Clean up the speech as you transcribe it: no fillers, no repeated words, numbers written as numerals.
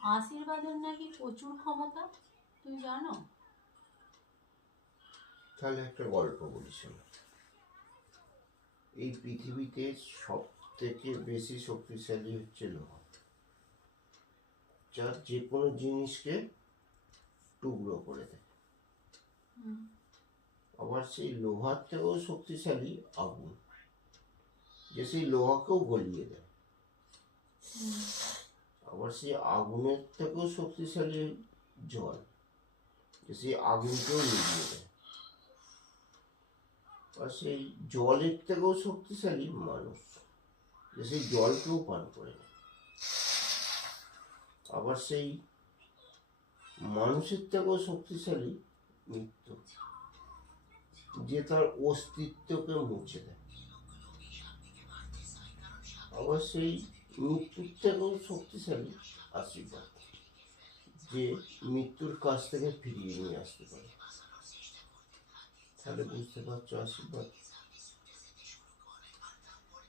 আশীর্বাদের নাকি প্রচুর ক্ষমতা, তুই জানো? তাহলে একটা গল্প বলি শোনো। এই পৃথিবীতে সব থেকে বেশি শক্তিশালী হচ্ছে লোহা, যার যে কোনো জিনিসকে টুকরো করে দেয়। আবার সেই লোহার থেকেও শক্তিশালী আগুন, যে সেই লোহাকেও গলিয়ে দেয়। আবার সেই আগুনের থেকেও শক্তিশালী জল, যে সেই আগুনকেও নিভিয়ে দেয়। আর সেই জলের থেকেও শক্তিশালী মানুষ, যে সেই জলকেও পান করে নেয়। আবার সেই মানুষের থেকেও শক্তিশালী মৃত্যু, যে তার অস্তিত্বকে মুছে দেয়। আবার সেই মৃত্যুর থেকেও শক্তিশালী আশীর্বাদ, যে মৃত্যুর কাছ থেকে ফিরিয়ে নিয়ে আসতে পারে। তাহলে বুঝতে পারছো আশীর্বাদ